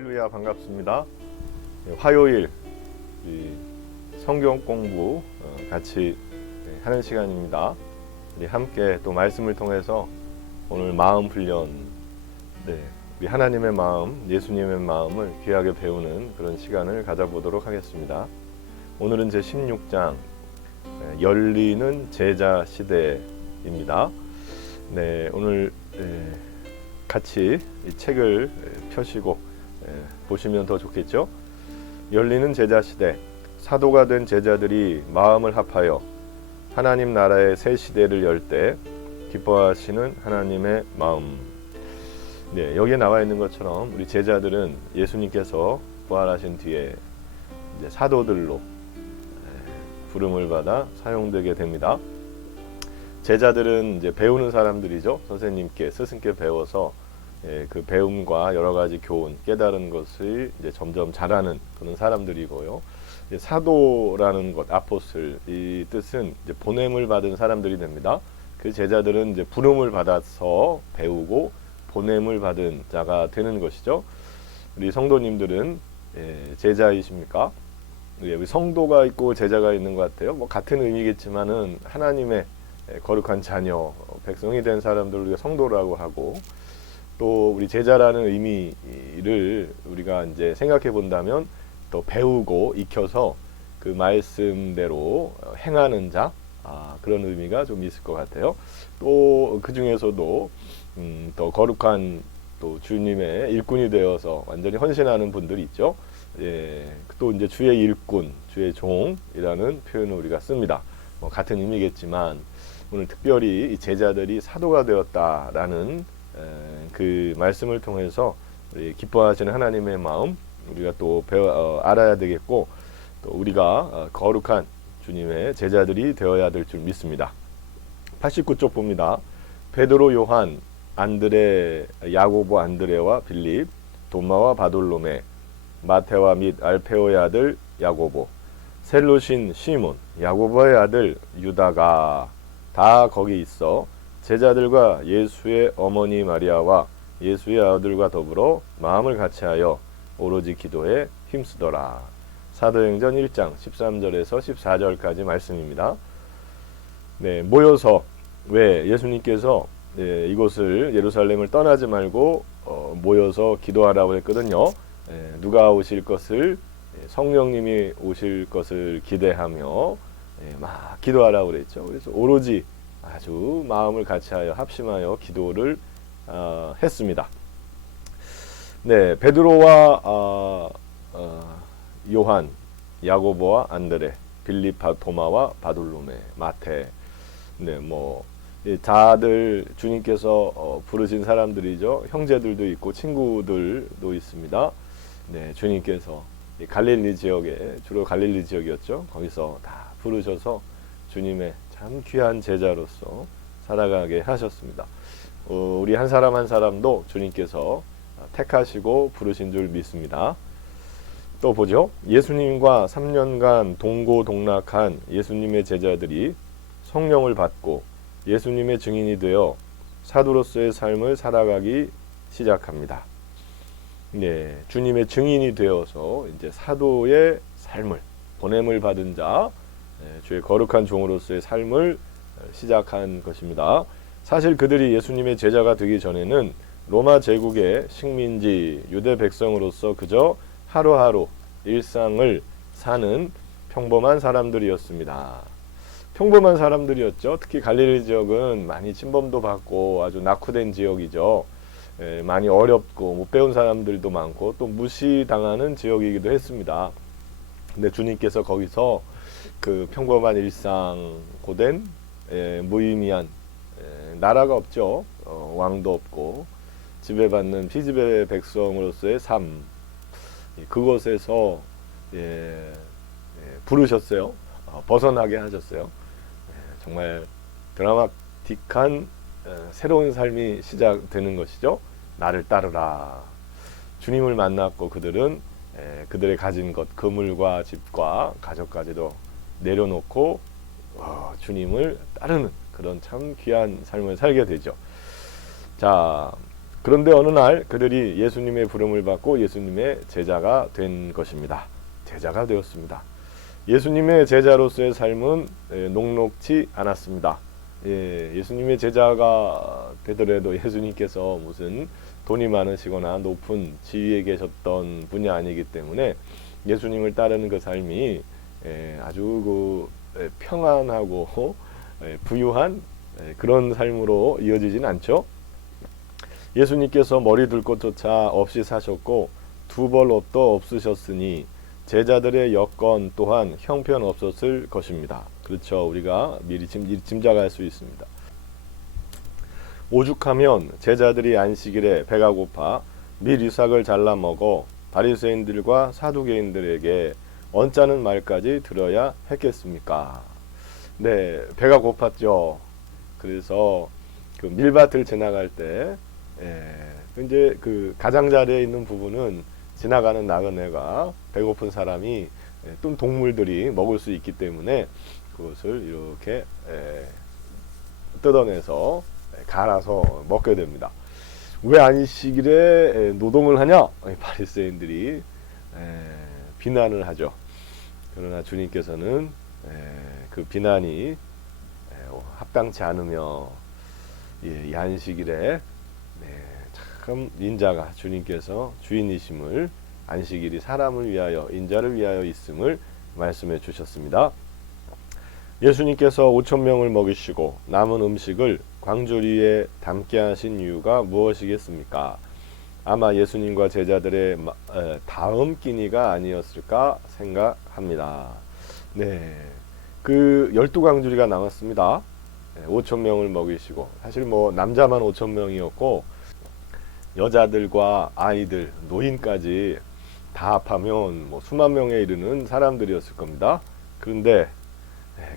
할렐루야, 반갑습니다. 화요일 성경 공부 같이 하는 시간입니다. 우리 함께 또 말씀을 통해서 오늘 마음 훈련, 우리 하나님의 마음, 예수님의 마음을 귀하게 배우는 그런 시간을 가져보도록 하겠습니다. 오늘은 제 16장 열리는 제자 시대입니다. 오늘 같이 이 책을 펴시고 보시면 더 좋겠죠. 열리는 제자 시대, 사도가 된 제자들이 마음을 합하여 하나님 나라의 새 시대를 열 때 기뻐하시는 하나님의 마음. 여기에 나와 있는 것처럼 우리 제자들은 예수님께서 부활하신 뒤에 이제 사도들로 부름을 받아 사용되게 됩니다. 제자들은 이제 배우는 사람들이죠. 선생님께, 스승께 배워서 그 배움과 여러 가지 교훈, 깨달은 것을 이제 점점 잘하는 그런 사람들이고요. 사도라는 것, 아포슬, 이 뜻은 이제 보냄을 받은 사람들이 됩니다. 그 제자들은 이제 부름을 받아서 배우고 보냄을 받은 자가 되는 것이죠. 우리 성도님들은 제자이십니까? 우리 성도가 있고 제자가 있는 것 같아요. 뭐 같은 의미겠지만은 하나님의 거룩한 자녀, 백성이 된 사람들을 우리가 성도라고 하고, 또 우리 제자라는 의미를 우리가 이제 생각해 본다면 또 배우고 익혀서 그 말씀대로 행하는 자, 그런 의미가 좀 있을 것 같아요. 또 그 중에서도 더 거룩한 또 주님의 일꾼이 되어서 완전히 헌신하는 분들이 있죠. 또 이제 주의 일꾼, 주의 종이라는 표현을 우리가 씁니다. 같은 의미겠지만 오늘 특별히 이 제자들이 사도가 되었다라는 그 말씀을 통해서 우리 기뻐하시는 하나님의 마음 우리가 또 알아야 되겠고, 또 우리가 거룩한 주님의 제자들이 되어야 될 줄 믿습니다. 89쪽 봅니다. 베드로, 요한, 안드레, 야고보, 안드레와 빌립, 도마와 바돌로메, 마테와 및 알페오의 아들 야고보, 셀롯인 시몬, 야고보의 아들 유다가 다 거기 있어 제자들과 예수의 어머니 마리아와 예수의 아들과 더불어 마음을 같이하여 오로지 기도에 힘쓰더라. 사도행전 1장 13절에서 14절까지 말씀입니다. 모여서, 왜 예수님께서 이곳을 예루살렘을 떠나지 말고 모여서 기도하라고 했거든요. 누가 오실 것을, 성령님이 오실 것을 기대하며 막 기도하라고 그랬죠. 그래서 오로지 아주 마음을 같이하여 합심하여 기도를 했습니다. 베드로와 요한, 야고보와 안드레, 빌립, 도마와 바돌로메, 마테, 다들 주님께서 부르신 사람들이죠. 형제들도 있고 친구들도 있습니다. 주님께서 갈릴리 지역에, 주로 갈릴리 지역이었죠. 거기서 다 부르셔서 주님의 참 귀한 제자로서 살아가게 하셨습니다. 우리 한 사람 한 사람도 주님께서 택하시고 부르신 줄 믿습니다. 또 보죠. 예수님과 3년간 동고동락한 예수님의 제자들이 성령을 받고 예수님의 증인이 되어 사도로서의 삶을 살아가기 시작합니다. 주님의 증인이 되어서 이제 사도의 삶을, 보냄을 받은 자, 주의 거룩한 종으로서의 삶을 시작한 것입니다. 사실 그들이 예수님의 제자가 되기 전에는 로마 제국의 식민지 유대 백성으로서 그저 하루하루 일상을 사는 평범한 사람들이었습니다. 평범한 사람들이었죠. 특히 갈릴리 지역은 많이 침범도 받고 아주 낙후된 지역이죠. 많이 어렵고 못 배운 사람들도 많고 또 무시당하는 지역이기도 했습니다. 근데 주님께서 거기서 그 평범한 일상, 고된 무의미한, 나라가 없죠. 왕도 없고 지배받는 피지배 백성으로서의 삶, 그곳에서 부르셨어요. 벗어나게 하셨어요. 정말 드라마틱한 새로운 삶이 시작되는 것이죠. 나를 따르라. 주님을 만났고 그들은 그들의 가진 것, 그물과 집과 가족까지도 내려놓고 주님을 따르는 그런 참 귀한 삶을 살게 되죠. 자, 그런데 어느 날 그들이 예수님의 부름을 받고 예수님의 제자가 된 것입니다. 제자가 되었습니다. 예수님의 제자로서의 삶은 녹록지 않았습니다. 예수님의 제자가 되더라도 예수님께서 무슨 돈이 많으시거나 높은 지위에 계셨던 분이 아니기 때문에 예수님을 따르는 그 삶이 아주 평안하고 부유한 그런 삶으로 이어지진 않죠. 예수님께서 머리 둘 곳조차 없이 사셨고 두 벌 옷도 없으셨으니 제자들의 여건 또한 형편없었을 것입니다. 그렇죠. 우리가 미리 짐작할 수 있습니다. 오죽하면 제자들이 안식일에 배가 고파 밀 유삭을 잘라 먹어 바리새인들과 사두개인들에게 언짢은 말까지 들어야 했겠습니까? 네, 배가 고팠죠. 그래서 그 밀밭을 지나갈 때 이제 그 가장자리에 있는 부분은 지나가는 나그네가 배고픈 사람이 또 동물들이 먹을 수 있기 때문에 그것을 이렇게 뜯어내서 갈아서 먹게 됩니다. 왜 안식일에 노동을 하냐? 바리새인들이 비난을 하죠. 그러나 주님께서는 그 비난이 합당치 않으며 이 안식일에 참 인자가 주님께서 주인이심을 안식일이 사람을 위하여 인자를 위하여 있음을 말씀해 주셨습니다. 예수님께서 5,000명을 먹이시고 남은 음식을 광주리에 담게 하신 이유가 무엇이겠습니까? 아마 예수님과 제자들의 다음 끼니가 아니었을까 생각합니다. 네, 그 12광주리가 남았습니다. 5,000명을 먹이시고 사실 뭐 남자만 5,000명이었고 여자들과 아이들, 노인까지 다 합하면 뭐 수만 명에 이르는 사람들이었을 겁니다. 그런데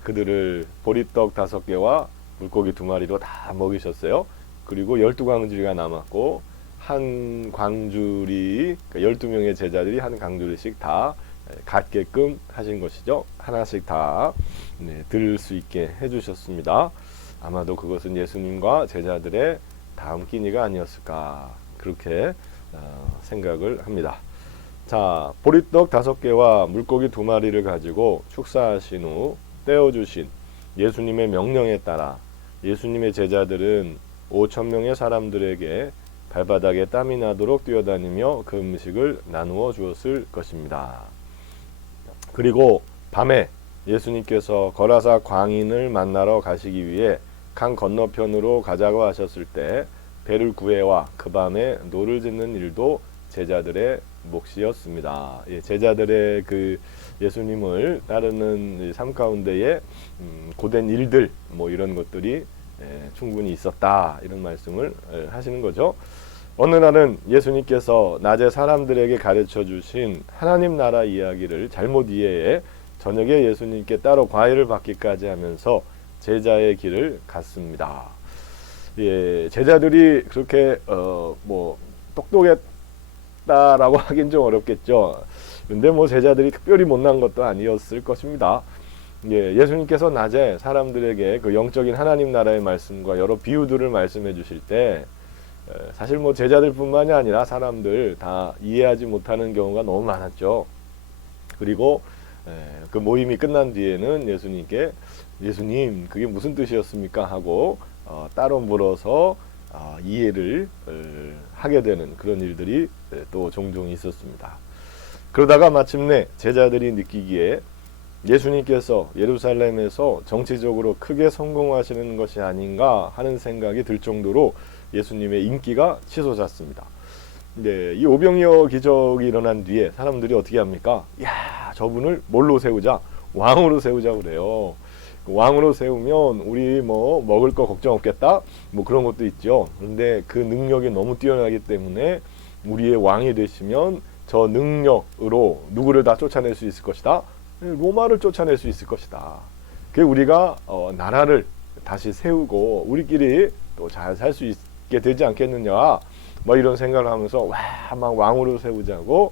그들을 보리떡 5개와 물고기 2마리로 다 먹이셨어요. 그리고 12광주리가 남았고 한 광주리, 12명의 제자들이 한 광주리씩 다 갖게끔 하신 것이죠. 하나씩 다 들을 수 있게 해주셨습니다. 아마도 그것은 예수님과 제자들의 다음 끼니가 아니었을까 그렇게 생각을 합니다. 자, 보리떡 5개와 물고기 2마리를 가지고 축사하신 후 떼어주신 예수님의 명령에 따라 예수님의 제자들은 5,000명의 사람들에게 발바닥에 땀이 나도록 뛰어다니며 그 음식을 나누어 주었을 것입니다. 그리고 밤에 예수님께서 거라사 광인을 만나러 가시기 위해 강 건너편으로 가자고 하셨을 때 배를 구해와 그 밤에 노를 짓는 일도 제자들의 몫이었습니다. 제자들의 그 예수님을 따르는 삶 가운데에 고된 일들 뭐 이런 것들이 충분히 있었다 이런 말씀을 하시는 거죠. 어느 날은 예수님께서 낮에 사람들에게 가르쳐 주신 하나님 나라 이야기를 잘못 이해해 저녁에 예수님께 따로 과외를 받기까지 하면서 제자의 길을 갔습니다. 제자들이 그렇게 뭐 똑똑했다라고 하긴 좀 어렵겠죠. 근데 뭐 제자들이 특별히 못난 것도 아니었을 것입니다. 예수님께서 낮에 사람들에게 그 영적인 하나님 나라의 말씀과 여러 비유들을 말씀해 주실 때 사실 뭐 제자들뿐만이 아니라 사람들 다 이해하지 못하는 경우가 너무 많았죠. 그리고 그 모임이 끝난 뒤에는 예수님께 예수님 그게 무슨 뜻이었습니까? 하고 따로 물어서 이해를 하게 되는 그런 일들이 또 종종 있었습니다. 그러다가 마침내 제자들이 느끼기에 예수님께서 예루살렘에서 정치적으로 크게 성공하시는 것이 아닌가 하는 생각이 들 정도로 예수님의 인기가 치솟았습니다. 이 오병이어 기적이 일어난 뒤에 사람들이 어떻게 합니까? 야, 저분을 뭘로 세우자? 왕으로 세우자 그래요. 왕으로 세우면 우리 뭐 먹을 거 걱정 없겠다? 뭐 그런 것도 있죠. 그런데 그 능력이 너무 뛰어나기 때문에 우리의 왕이 되시면 저 능력으로 누구를 다 쫓아낼 수 있을 것이다. 로마를 쫓아낼 수 있을 것이다. 그 우리가 나라를 다시 세우고 우리끼리 또 잘 살 수 있게 되지 않겠느냐. 뭐 이런 생각을 하면서 막 왕으로 세우자고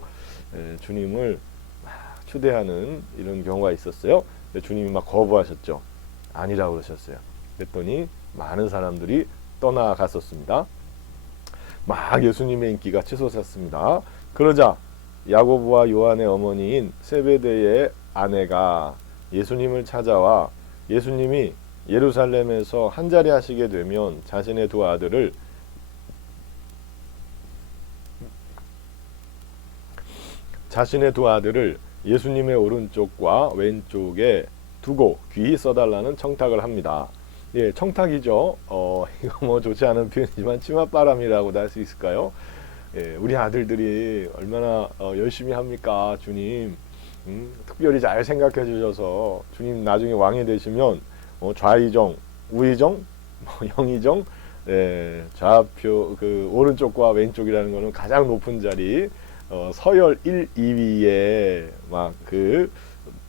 주님을 막 추대하는 이런 경우가 있었어요. 주님이 막 거부하셨죠. 아니라고 그러셨어요. 그랬더니 많은 사람들이 떠나갔었습니다. 막 예수님의 인기가 치솟았습니다. 그러자 야고보와 요한의 어머니인 세베대의 아내가 예수님을 찾아와 예수님이 예루살렘에서 한자리 하시게 되면 자신의 두 아들을 예수님의 오른쪽과 왼쪽에 두고 귀히 써달라는 청탁을 합니다. 예, 청탁이죠. 이거 뭐 좋지 않은 표현이지만 치맛바람이라고도 할 수 있을까요? 예, 우리 아들들이 얼마나 열심히 합니까, 주님. 특별히 잘 생각해 주셔서 주님 나중에 왕이 되시면 좌의정, 우의정, 영의정, 예, 좌표 그 오른쪽과 왼쪽이라는 거는 가장 높은 자리, 서열 1, 2위에 막 그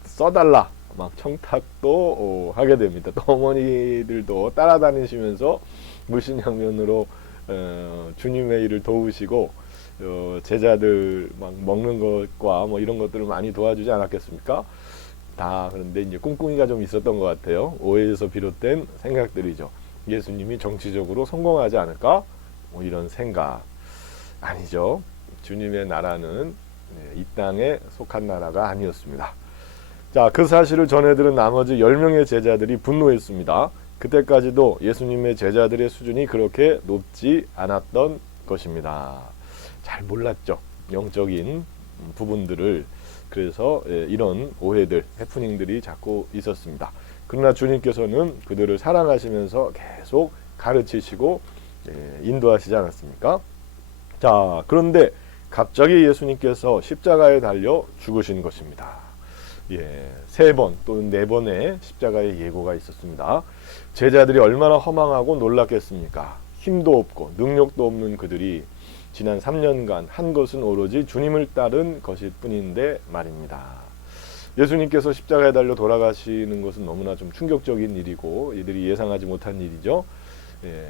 써달라 막 청탁도 하게 됩니다. 또 어머니들도 따라다니시면서 물신양면으로 주님의 일을 도우시고 제자들 막 먹는 것과 뭐 이런 것들을 많이 도와주지 않았겠습니까? 다 그런데 이제 꿍꿍이가 좀 있었던 것 같아요. 오해에서 비롯된 생각들이죠. 예수님이 정치적으로 성공하지 않을까? 뭐 이런 생각. 아니죠. 주님의 나라는 이 땅에 속한 나라가 아니었습니다. 자, 그 사실을 전해들은 나머지 10명의 제자들이 분노했습니다. 그때까지도 예수님의 제자들의 수준이 그렇게 높지 않았던 것입니다. 잘 몰랐죠. 영적인 부분들을. 그래서 이런 오해들, 해프닝들이 자꾸 있었습니다. 그러나 주님께서는 그들을 사랑하시면서 계속 가르치시고 인도하시지 않았습니까? 자, 그런데 갑자기 예수님께서 십자가에 달려 죽으신 것입니다. 예, 3번 또는 4번의 십자가의 예고가 있었습니다. 제자들이 얼마나 허망하고 놀랐겠습니까? 힘도 없고 능력도 없는 그들이 지난 3년간 한 것은 오로지 주님을 따른 것일 뿐인데 말입니다. 예수님께서 십자가에 달려 돌아가시는 것은 너무나 좀 충격적인 일이고 이들이 예상하지 못한 일이죠. 예,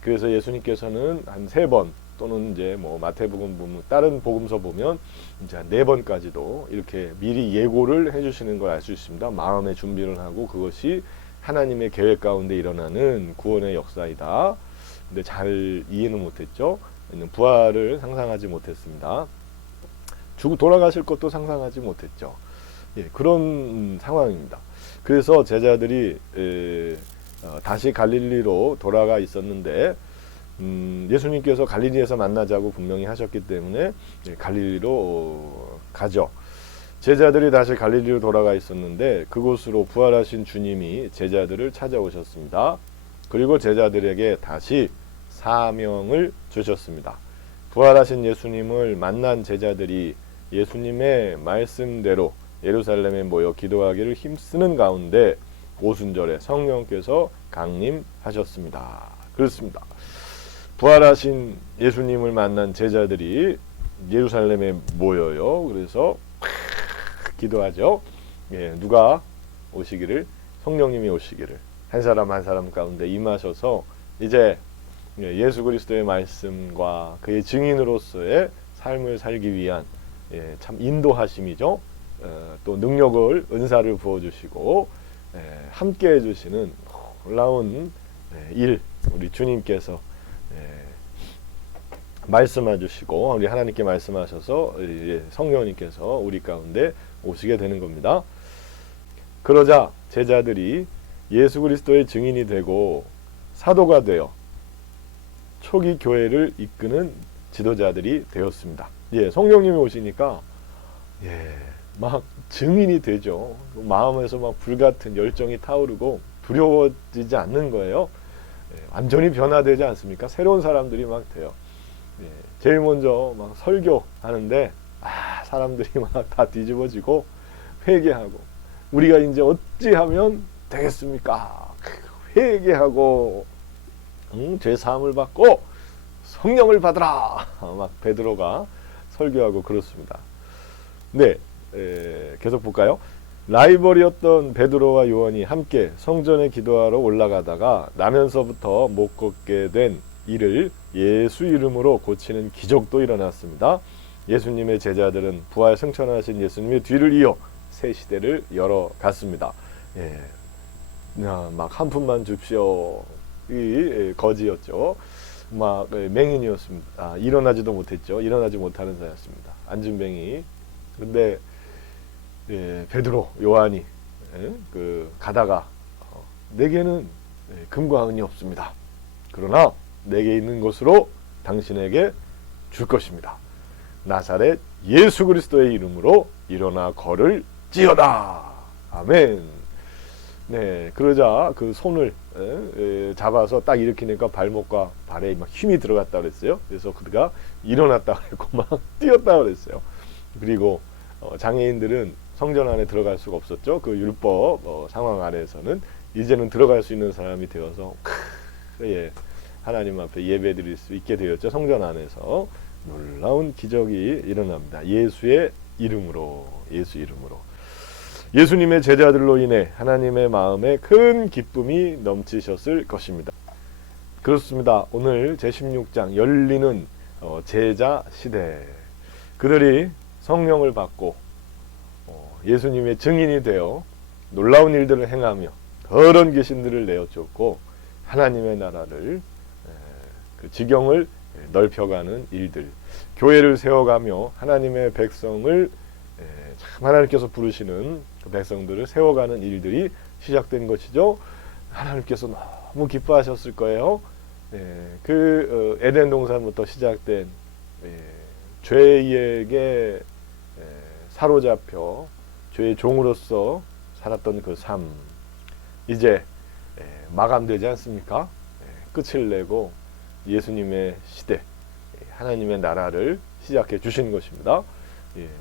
그래서 예수님께서는 한 3번 또는 이제 뭐 마태복음 보면 다른 복음서 보면 이제 4번까지도 이렇게 미리 예고를 해주시는 걸 알 수 있습니다. 마음의 준비를 하고 그것이 하나님의 계획 가운데 일어나는 구원의 역사이다. 근데 잘 이해는 못했죠. 부활을 상상하지 못했습니다. 돌아가실 것도 상상하지 못했죠. 예, 그런 상황입니다. 그래서 제자들이 다시 갈릴리로 돌아가 있었는데 예수님께서 갈릴리에서 만나자고 분명히 하셨기 때문에 갈릴리로 가죠. 제자들이 다시 갈릴리로 돌아가 있었는데 그곳으로 부활하신 주님이 제자들을 찾아오셨습니다. 그리고 제자들에게 다시 사명을 주셨습니다. 부활하신 예수님을 만난 제자들이 예수님의 말씀대로 예루살렘에 모여 기도하기를 힘쓰는 가운데 오순절에 성령께서 강림하셨습니다. 그렇습니다. 부활하신 예수님을 만난 제자들이 예루살렘에 모여요. 그래서 기도하죠. 예, 누가 오시기를? 성령님이 오시기를 한 사람 한 사람 가운데 임하셔서 이제 예수 그리스도의 말씀과 그의 증인으로서의 삶을 살기 위한 참 인도하심이죠. 또 능력을 은사를 부어주시고 함께 해주시는 놀라운 일 우리 주님께서 말씀해 주시고 우리 하나님께 말씀하셔서 성령님께서 우리 가운데 오시게 되는 겁니다. 그러자 제자들이 예수 그리스도의 증인이 되고 사도가 되어 초기 교회를 이끄는 지도자들이 되었습니다. 예, 성령님이 오시니까 막 증인이 되죠. 마음에서 막 불같은 열정이 타오르고 두려워지지 않는 거예요. 완전히 변화되지 않습니까? 새로운 사람들이 막 돼요. 제일 먼저 막 설교하는데 사람들이 막 다 뒤집어지고 회개하고 우리가 이제 어찌하면 되겠습니까? 회개하고 죄 사함을 받고 성령을 받으라. 막 베드로가 설교하고 그렇습니다. 네, 계속 볼까요? 라이벌이었던 베드로와 요한이 함께 성전에 기도하러 올라가다가 나면서부터 못 걷게 된 이를 예수 이름으로 고치는 기적도 일어났습니다. 예수님의 제자들은 부활 승천하신 예수님의 뒤를 이어 새 시대를 열어갔습니다. 막 한 푼만 줍시오. 이 거지였죠. 막 맹인이었습니다. 일어나지도 못했죠. 일어나지 못하는 자였습니다. 안진뱅이. 근데 베드로, 요한이 가다가 내게는 금과 은이 없습니다. 그러나 내게 있는 것으로 당신에게 줄 것입니다. 나사렛 예수 그리스도의 이름으로 일어나 걸을지어다. 아멘. 네, 그러자 그 손을 잡아서 딱 일으키니까 발목과 발에 막 힘이 들어갔다 그랬어요. 그래서 그가 일어났다 그랬고 막 뛰었다 그랬어요. 그리고 장애인들은 성전 안에 들어갈 수가 없었죠. 그 율법 상황 안에서는 이제는 들어갈 수 있는 사람이 되어서 하나님 앞에 예배드릴 수 있게 되었죠. 성전 안에서 놀라운 기적이 일어납니다. 예수의 이름으로, 예수 이름으로. 예수님의 제자들로 인해 하나님의 마음에 큰 기쁨이 넘치셨을 것입니다. 그렇습니다. 오늘 제16장 열리는 제자 시대. 그들이 성령을 받고 예수님의 증인이 되어 놀라운 일들을 행하며 더러운 귀신들을 내어쫓고 하나님의 나라를 그 지경을 넓혀가는 일들, 교회를 세워가며 하나님의 백성을 참 하나님께서 부르시는 그 백성들을 세워가는 일들이 시작된 것이죠. 하나님께서 너무 기뻐하셨을 거예요. 그 에덴 동산부터 시작된 죄에게 사로잡혀 죄의 종으로서 살았던 그 삶, 이제 마감되지 않습니까? 끝을 내고 예수님의 시대, 하나님의 나라를 시작해 주신 것입니다.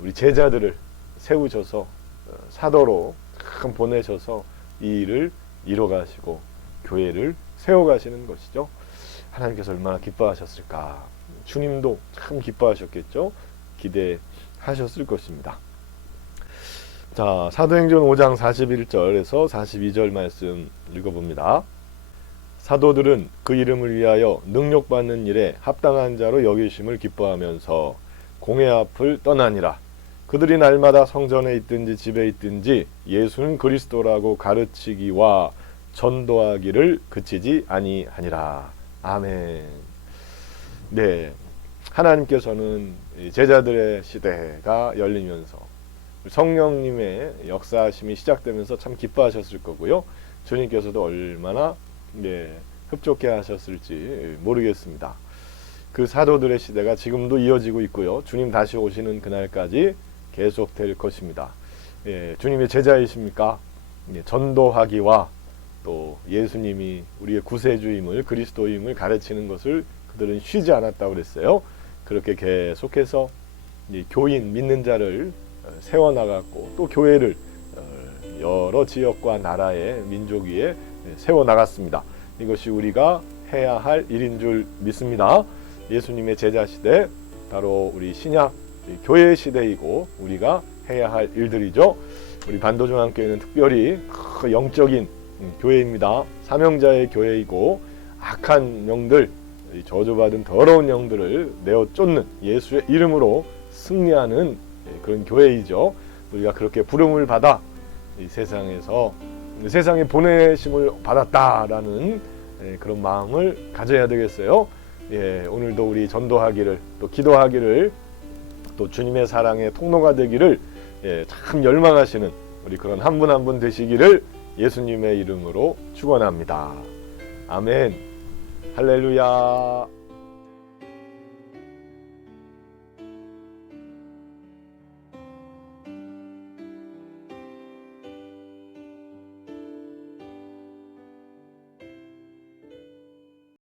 우리 제자들을 세우셔서 사도로 보내셔서 이 일을 이뤄가시고 교회를 세워가시는 것이죠. 하나님께서 얼마나 기뻐하셨을까. 주님도 참 기뻐하셨겠죠. 기대하셨을 것입니다. 자, 사도행전 5장 41절에서 42절 말씀 읽어봅니다. 사도들은 그 이름을 위하여 능력받는 일에 합당한 자로 여기심을 기뻐하면서 공회 앞을 떠나니라. 그들이 날마다 성전에 있든지 집에 있든지 예수는 그리스도라고 가르치기와 전도하기를 그치지 아니하니라. 아멘. 네, 하나님께서는 제자들의 시대가 열리면서 성령님의 역사하심이 시작되면서 참 기뻐하셨을 거고요. 주님께서도 얼마나 흡족해 하셨을지 모르겠습니다. 그 사도들의 시대가 지금도 이어지고 있고요. 주님 다시 오시는 그날까지 계속될 것입니다. 주님의 제자이십니까? 전도하기와 또 예수님이 우리의 구세주임을, 그리스도임을 가르치는 것을 그들은 쉬지 않았다고 그랬어요. 그렇게 계속해서 교인, 믿는 자를 세워나갔고 또 교회를 여러 지역과 나라의 민족 위에 세워나갔습니다. 이것이 우리가 해야 할 일인 줄 믿습니다. 예수님의 제자 시대, 바로 우리 신약 교회 시대이고 우리가 해야 할 일들이죠. 우리 반도중앙교회는 특별히 영적인 교회입니다. 사명자의 교회이고 악한 영들, 저주받은 더러운 영들을 내어 쫓는 예수의 이름으로 승리하는 그런 교회이죠. 우리가 그렇게 부름을 받아 이 세상에서 세상에 보내심을 받았다라는 그런 마음을 가져야 되겠어요. 오늘도 우리 전도하기를, 또 기도하기를, 또 주님의 사랑의 통로가 되기를 참 열망하시는 우리 그런 한 분 한 분 되시기를 예수님의 이름으로 축원합니다. 아멘. 할렐루야.